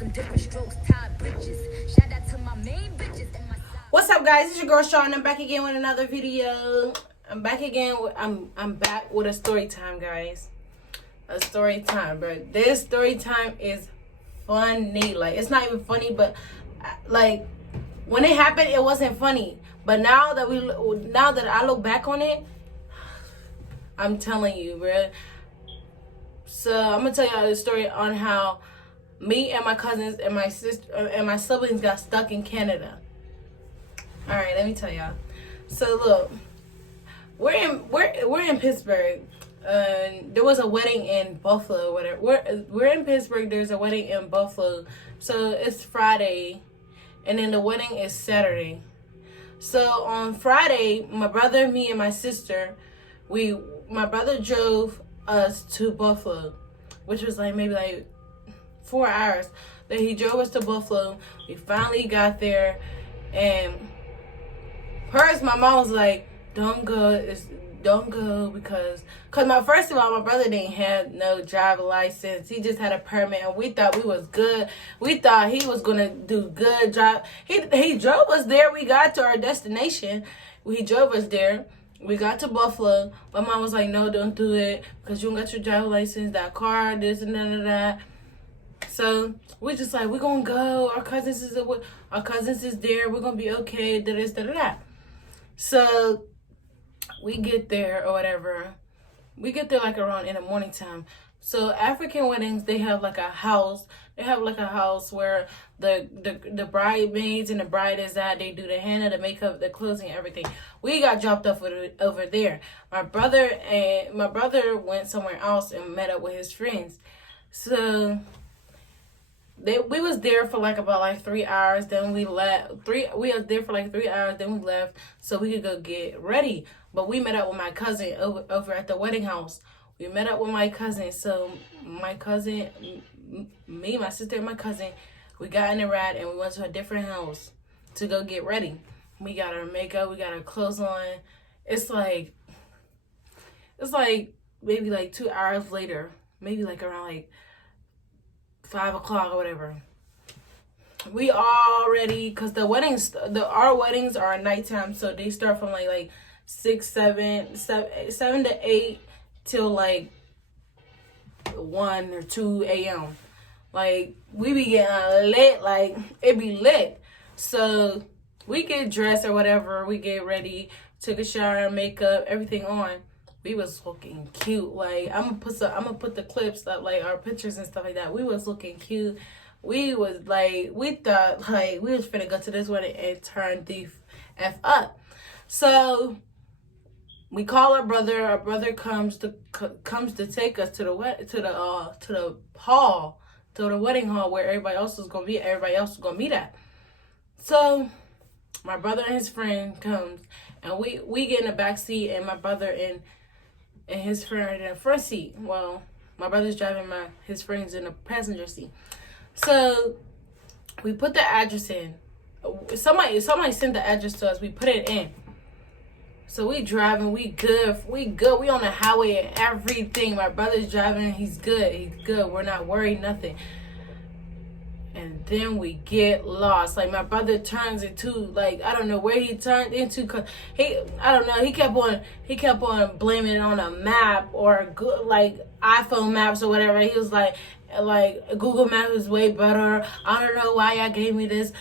some different strokes, tied bitches. Shout out to my main bitches and my side. What's up, guys? It's your girl Shaw, and I'm back again with another video. I'm back again. I'm back with a story time, guys. A story time, bro. This story time is funny. Like, it's not even funny, but like when it happened, it wasn't funny. But now that I look back on it, I'm telling you, bro. So I'm gonna tell y'all the story on how me and my cousins and my sister and my siblings got stuck in Canada. All right, let me tell y'all. So look, we're in Pittsburgh. There was a wedding in Buffalo. Whatever. We're in Pittsburgh. There's a wedding in Buffalo. So it's Friday, and then the wedding is Saturday. So on Friday, my brother, me, and my sister, my brother drove us to Buffalo, which was like maybe like 4 hours. Then he drove us to Buffalo. We finally got there, and first my mom was like, "Don't go, because first of all, my brother didn't have no driver license. He just had a permit, and we thought we was good. We thought he was gonna do good job. He drove us there. We got to our destination. He drove us there. We got to Buffalo. My mom was like, "No, don't do it because you don't got your driver license, that car, this and that." So we just like, we're gonna go. Our cousins is there. We're gonna be okay. Da. So we get there or whatever. We get there like around in the morning time. So African weddings, they have like a house. They have like a house where the bridesmaids and the bride is at. They do the henna, the makeup, the clothing, everything. We got dropped off over there. My brother went somewhere else and met up with his friends. So we was there for about 3 hours. Then we left. We was there for like 3 hours. Then we left so we could go get ready. But we met up with my cousin over at the wedding house. We met up with my cousin. So my cousin, me, my sister, and my cousin, we got in a ride and we went to a different house to go get ready. We got our makeup. We got our clothes on. It's like maybe like 2 hours later. Maybe like around like 5 o'clock or whatever. We all ready because our weddings are at nighttime, so they start from like 7 to 8 till like 1 or 2 a.m. Like we be getting lit, like it be lit. So we get dressed or whatever, we get ready, took a shower, makeup, everything on. We was looking cute. Like I'm gonna put the clips that like our pictures and stuff like that. We was looking cute. We was like, we thought like we was finna go to this wedding and turn the F up. So we call our brother. Our brother comes to take us to the hall, to the wedding hall where everybody else was gonna be. Everybody else was gonna meet at. So my brother and his friend comes, and we get in the back seat, and my brother and his friend in the front seat. Well, my brother's driving, his friend's in the passenger seat. So we put the address in. Somebody sent the address to us. We put it in. So we driving. We good. We on the highway and everything. My brother's driving. He's good. We're not worried, nothing. And then we get lost. Like my brother turns into, like, I don't know where he turned into, cause he kept on blaming it on a map or like iPhone maps or whatever. He was like Google Maps is way better. I don't know why y'all gave me this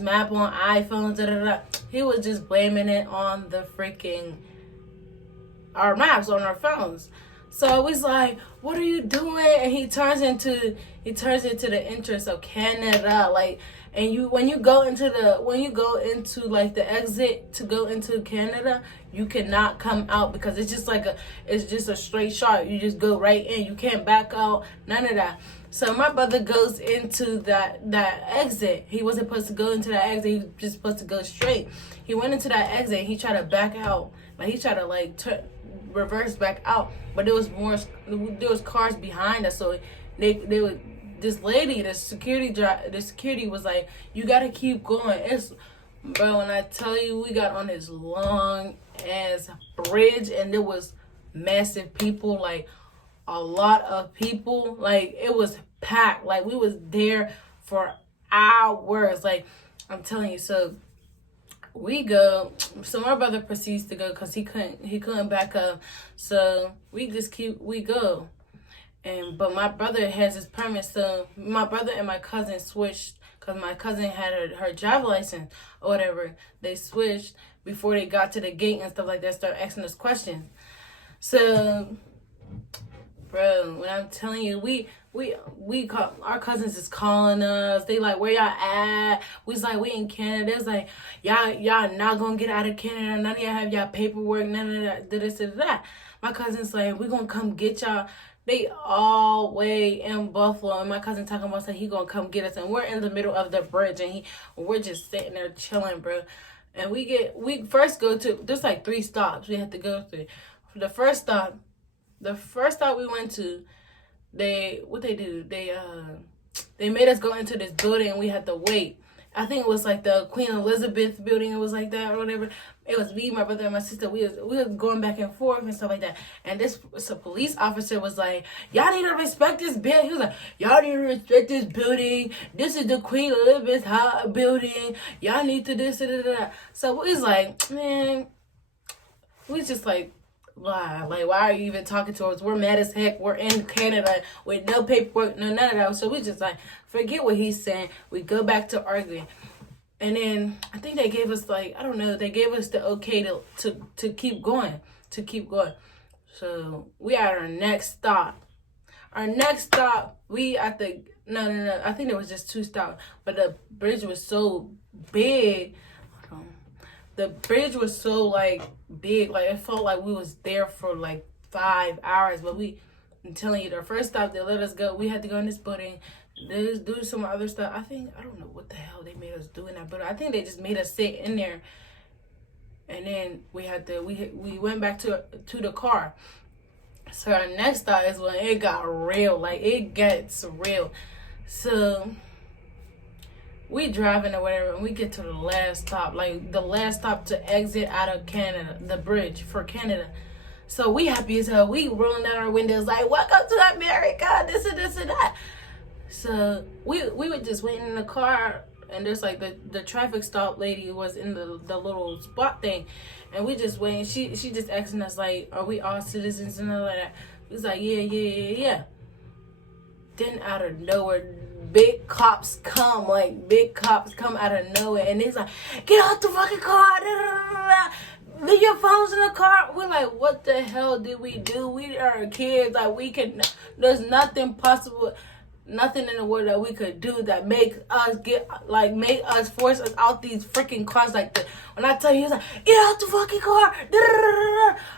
map on iPhones. He was just blaming it on the freaking our maps on our phones. So I was like, "What are you doing?" And he turns into the entrance of Canada, like, and when you go into like the exit to go into Canada, you cannot come out because it's just a straight shot. You just go right in. You can't back out, none of that. So my brother goes into that exit. He wasn't supposed to go into that exit. He was just supposed to go straight. He went into that exit. And he tried to back out. Like he tried to reverse back out, but there was cars behind us. So they were. This lady, the security was like, "You gotta keep going." Bro, when I tell you, we got on this long ass bridge and there was massive people, like a lot of people, like it was packed. Like we was there for hours. Like, I'm telling you. So we go. So my brother proceeds to go because he couldn't back up. So we go. But my brother has his permit, so my brother and my cousin switched because my cousin had her driver license or whatever. They switched before they got to the gate and stuff like that. Start asking us questions. So, bro, when I'm telling you, we call, our cousins is calling us. They like, where y'all at? We was like, we in Canada. It's like, y'all not gonna get out of Canada. None of y'all have y'all paperwork. None of that. This and that. My cousin's like, we gonna come get y'all. They all way in Buffalo, and my cousin talking about saying he gonna come get us, and we're in the middle of the bridge, and we're just sitting there chilling, bro. And we first go to, there's like 3 stops we had to go through. The first stop we went to, they made us go into this building, and we had to wait. I think it was like the Queen Elizabeth building. It was like that or whatever. It was me, my brother, and my sister. We was going back and forth and stuff like that. And a police officer was like, y'all need to respect this building. He was like, y'all need to respect this building. This is the Queen Elizabeth building. Y'all need to this and that. So we was like, man, we just like, why? Like, why are you even talking to us? We're mad as heck. We're in Canada with no paperwork, none of that. So we just like, forget what he's saying. We go back to arguing. And then I think they gave us like, I don't know, they gave us the okay to keep going. So we at our next stop. Our next stop, we at the, no, I think there was just 2 stops. But the bridge was so big. The bridge was so like big, like it felt like we was there for like 5 hours. But I'm telling you, the first stop they let us go, we had to go in this building, do some other stuff. I don't know what the hell they made us do in that building. I think they just made us sit in there, and then we went back to the car. So our next stop is when it got real, like it gets real. So we driving or whatever, and we get to the last stop, like the last stop to exit out of Canada, the bridge for Canada. So we happy as hell. We rolling down our windows like, welcome to America, this and that. So we were just waiting in the car, and there's like the traffic stop lady was in the little spot thing, and we just waiting. She just asking us like, are we all citizens and all that? We was like, yeah. Then out of nowhere, big cops come out of nowhere, and he's like, get out the fucking car, leave your phones in the car. We're like, what the hell did we do? We are kids, like there's nothing in the world that we could do that make us force us out these freaking cars like this. When I tell you, he's like, get out the fucking car.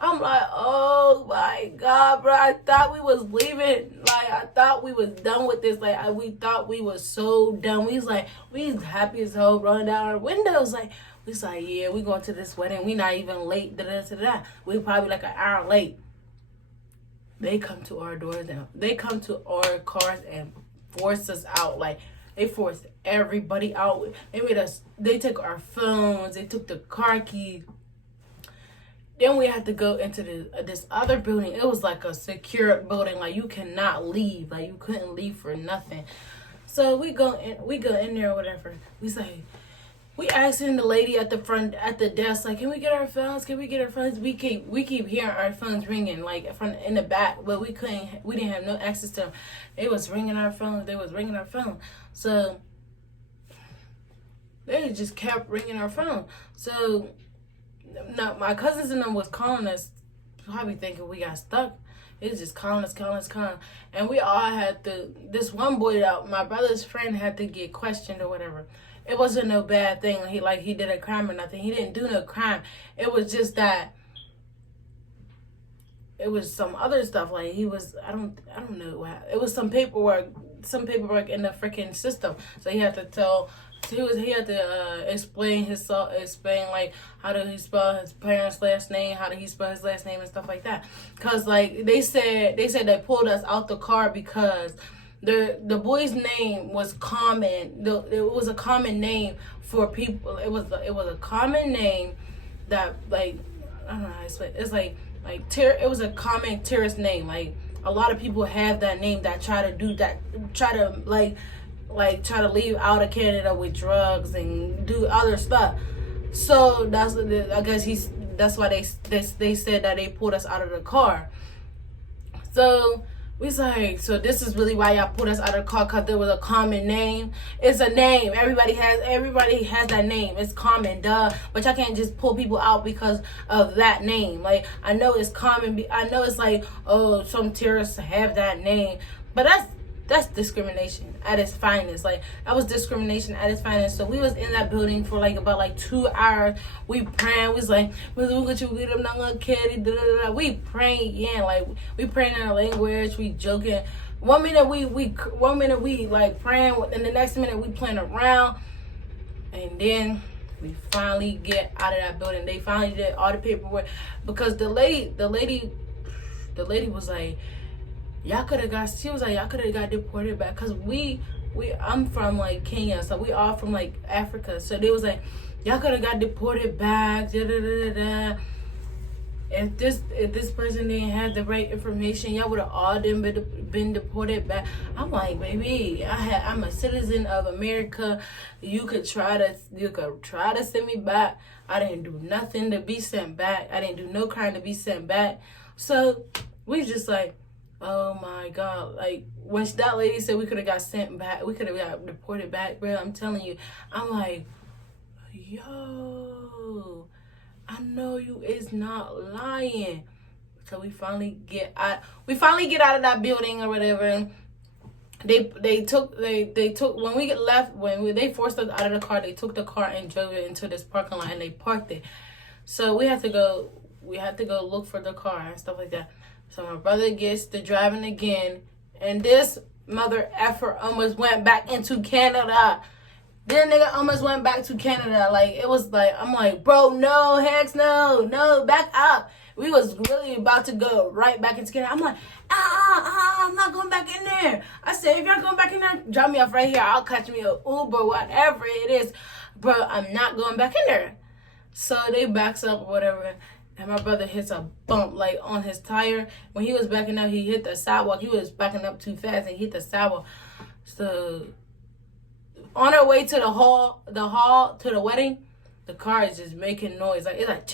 I'm like, oh my God, bro. I thought we was leaving. Like, I thought we was done with this. Like, we thought we was so done. We was happy as hell rolling down our windows. Like, we was like, yeah, we going to this wedding. We not even late. We probably like an hour late. They come to our doors and they come to our cars and force us out. Like, they forced everybody out. They took our phones. They took the car keys. Then we had to go into this other building. It was like a secure building. Like, you cannot leave. Like, you couldn't leave for nothing. So we go in there or whatever. We asking the lady at the front, at the desk, like, can we get our phones? We keep hearing our phones ringing, like, in the back, but we didn't have no access to them. They was ringing our phones. So they just kept ringing our phone. So now my cousins and them was calling us, probably thinking we got stuck. It was just calling us. And we all had this one boy that my brother's friend had to get questioned or whatever. It wasn't no bad thing. He did a crime or nothing. He didn't do no crime. It was just that it was some other stuff. Like, he was, I don't know what happened. It was some paperwork in the freaking system. So he had to explain like how did he spell his parents' last name, how did he spell his last name and stuff like that. Cause like they said they pulled us out the car because the boy's name was common. It was a common name for people. It was a common name that, like, I don't know how to explain. It's it was a common terrorist name. Like, a lot of people have that name that try to like try to leave out of Canada with drugs and do other stuff. So that's, I guess that's why they said that they pulled us out of the car. So we was like, so this is really why y'all put us out of the car, because there was a common name. It's a name. Everybody has that name. It's common, duh. But y'all can't just pull people out because of that name. Like, I know it's common. I know it's like, oh, some terrorists have that name. But that's discrimination at its finest. Like, that was discrimination at its finest. So we was in that building for like about 2 hours. We praying. We was like, I'm not gonna carry. We praying, yeah, like we praying in our language. We joking. One minute we like praying, and the next minute we playing around, and then we finally get out of that building. They finally did all the paperwork, because the lady was like, y'all could have got deported back, because I'm from like Kenya, so we all from like Africa. So they was like, y'all could have got deported back. Da, da, da, da, da. If this person didn't have the right information, y'all would have all been deported back. I'm like, baby, I'm a citizen of America. You could try to send me back. I didn't do nothing to be sent back. I didn't do no crime to be sent back. So we just like, oh my God. Like, when that lady said we could have got sent back, we could have got deported back, bro, I'm telling you, I'm like, yo, I know you is not lying. So we finally get out of that building or whatever. They took when we left, they forced us out of the car, they took the car and drove it into this parking lot and they parked it. So we had to go look for the car and stuff like that. So my brother gets to driving again, and this mother effer almost went back into Canada. This nigga almost went back to Canada. Like, it was like, I'm like, bro, no, hex, no, back up. We was really about to go right back into Canada. I'm like, I'm not going back in there. I said, if you're going back in there, drop me off right here. I'll catch me an Uber, whatever it is. Bro, I'm not going back in there. So they backs up or whatever. And my brother hits a bump, like, on his tire. When he was backing up, he hit the sidewalk. He was backing up too fast and hit the sidewalk. So on our way to the hall to the wedding, the car is just making noise. Like, it's like,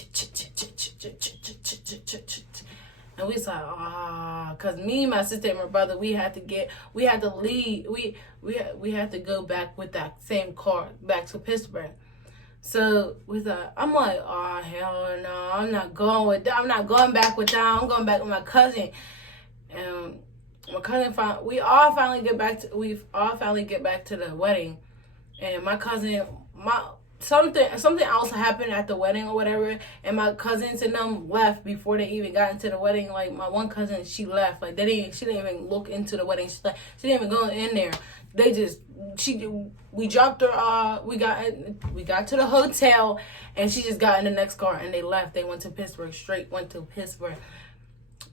and we was like, cause me, my sister, and my brother, we had to leave. We had to go back with that same car back to Pittsburgh. So we thought, I'm like, oh hell no, I'm not going back with them. I'm going back with my cousin. And my cousin we all finally get back to the wedding. And my cousin, something else happened at the wedding or whatever, and my cousins and them left before they even got into the wedding. Like, my one cousin, she left. Like, she didn't even look into the wedding. She didn't even go in there. We dropped her, we got to the hotel, and she just got in the next car and they left. They went to Pittsburgh,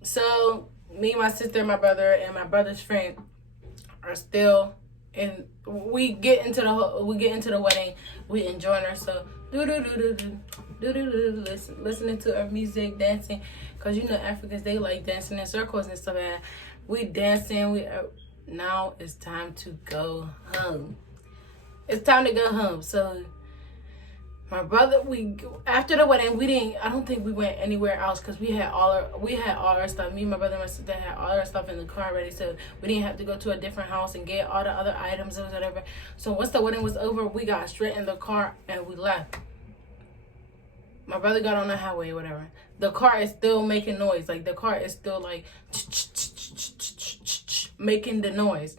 So me, my sister, my brother, and my brother's friend are still, and we get into the wedding. We enjoying ourselves, listening to our music, dancing, cause you know Africans, they like dancing in circles and stuff. And we dancing. Now it's time to go home. So my brother, after the wedding, I don't think we went anywhere else, because we had all our stuff. Me, my brother, and my sister had all our stuff in the car already, so we didn't have to go to a different house and get all the other items or whatever. So once the wedding was over, we got straight in the car and we left. My brother got on the highway or whatever. The car is still making noise. Like, the car is still like making the noise.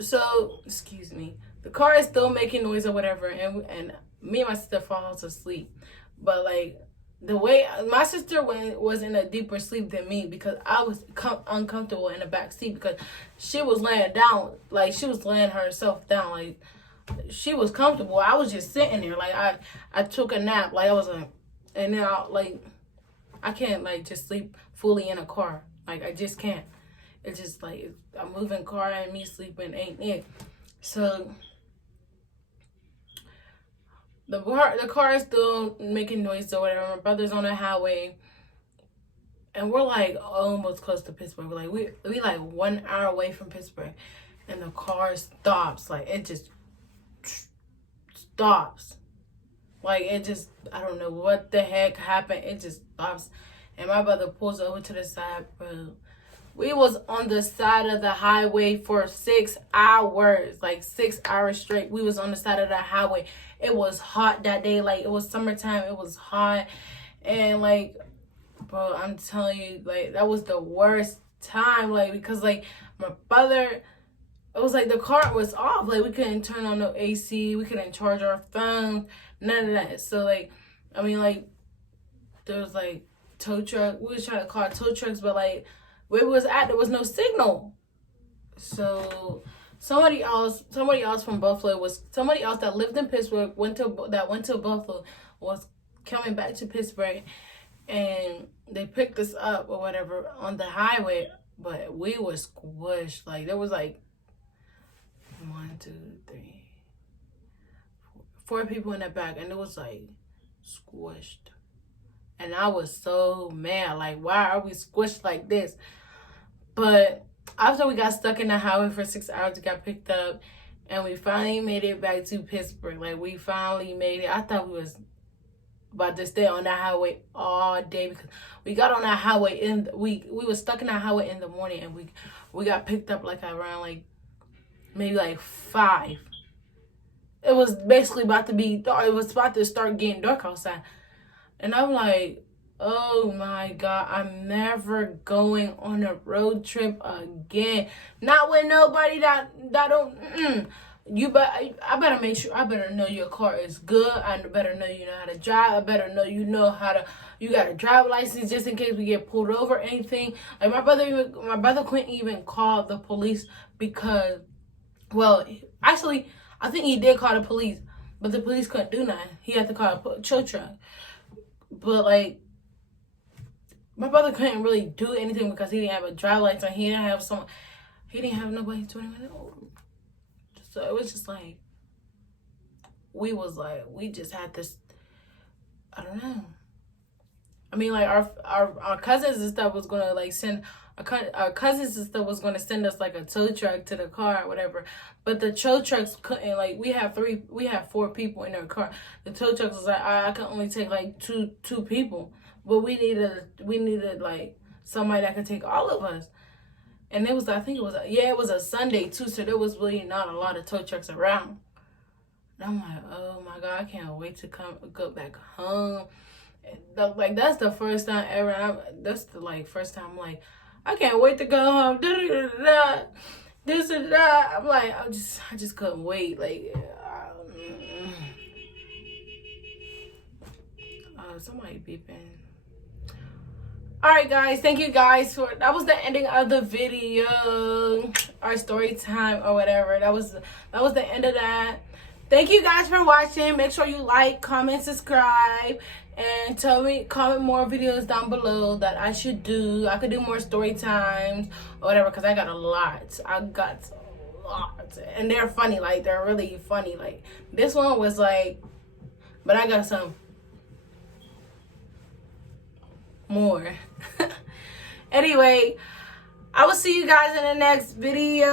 So, excuse me. The car is still making noise or whatever, and me and my sister falls asleep. But like, the way my sister was in a deeper sleep than me, because I was uncomfortable in the back seat, because she was laying down, like she was laying herself down, like she was comfortable. I was just sitting there, like I took a nap, like I was like, and then I can't like just sleep fully in a car, like I just can't. It's just like a moving car and me sleeping ain't it. So the car is still making noise or whatever. My brother's on the highway, and we're like almost close to Pittsburgh. We're like we like 1 hour away from Pittsburgh, and the car stops. Like, it just stops. Like, it just, I don't know what the heck happened. It just stops. And my brother pulls over to the side, bro. We was on the side of the highway for 6 hours. Like, 6 hours straight. We was on the side of the highway. It was hot that day. Like, it was summertime. It was hot. And, like, bro, I'm telling you, like, that was the worst time. Like, because, like, my brother, it was like the car was off. Like, we couldn't turn on no AC. We couldn't charge our phones. None of that. So, like, I mean, like, there was, like, tow truck. We was trying to call tow trucks, but, like, where we was at, there was no signal. So, somebody else from Buffalo somebody else that lived in Pittsburgh, went to Buffalo, was coming back to Pittsburgh, and they picked us up or whatever on the highway, but we were squished. Like, there was, like, 1, 2, 3, 4 people in the back, and it was, like, squished. And I was so mad. Like, why are we squished like this? But after we got stuck in the highway for 6 hours, we got picked up, and we finally made it back to Pittsburgh. Like, we finally made it. I thought we was about to stay on that highway all day, because we got on that highway we was stuck in that highway in the morning, and we got picked up like around like maybe like 5. It was basically about to be dark. It was about to start getting dark outside, and I'm like, oh my God, I'm never going on a road trip again. Not with nobody that don't. I better make sure. I better know your car is good. I better know you know how to drive. I better know you know how to. You got a driver license just in case we get pulled over or anything. Like, my brother couldn't even call the police because, well, actually, I think he did call the police, but the police couldn't do nothing. He had to call a tow truck. But, like, my brother couldn't really do anything because he didn't have a driver license. He didn't have nobody to know. So it was just like, we just had this, I don't know. I mean, like, our cousins and stuff was going to, like, send, our cousins and stuff was going to send us, like, a tow truck to the car or whatever. But the tow trucks couldn't, like, we had 4 people in our car. The tow trucks was like, I can only take, like, two people. But we needed, like, somebody that could take all of us. And it was, I think it was a Sunday, too, so there was really not a lot of tow trucks around. And I'm like, oh, my God, I can't wait to go back home. Like, that's the first time ever. That's the, like, first time I'm like, I can't wait to go home. This and that. I'm like, I just couldn't wait. Like, somebody beeping. Alright, guys, thank you guys that was the ending of the video, our story time or whatever. That was the end of that. Thank you guys for watching. Make sure you like, comment, subscribe, and comment more videos down below that I should do. I could do more story times or whatever, because I got a lot. And they're funny. Like, they're really funny. Like, this one was like, but I got some more. Anyway, I will see you guys in the next video.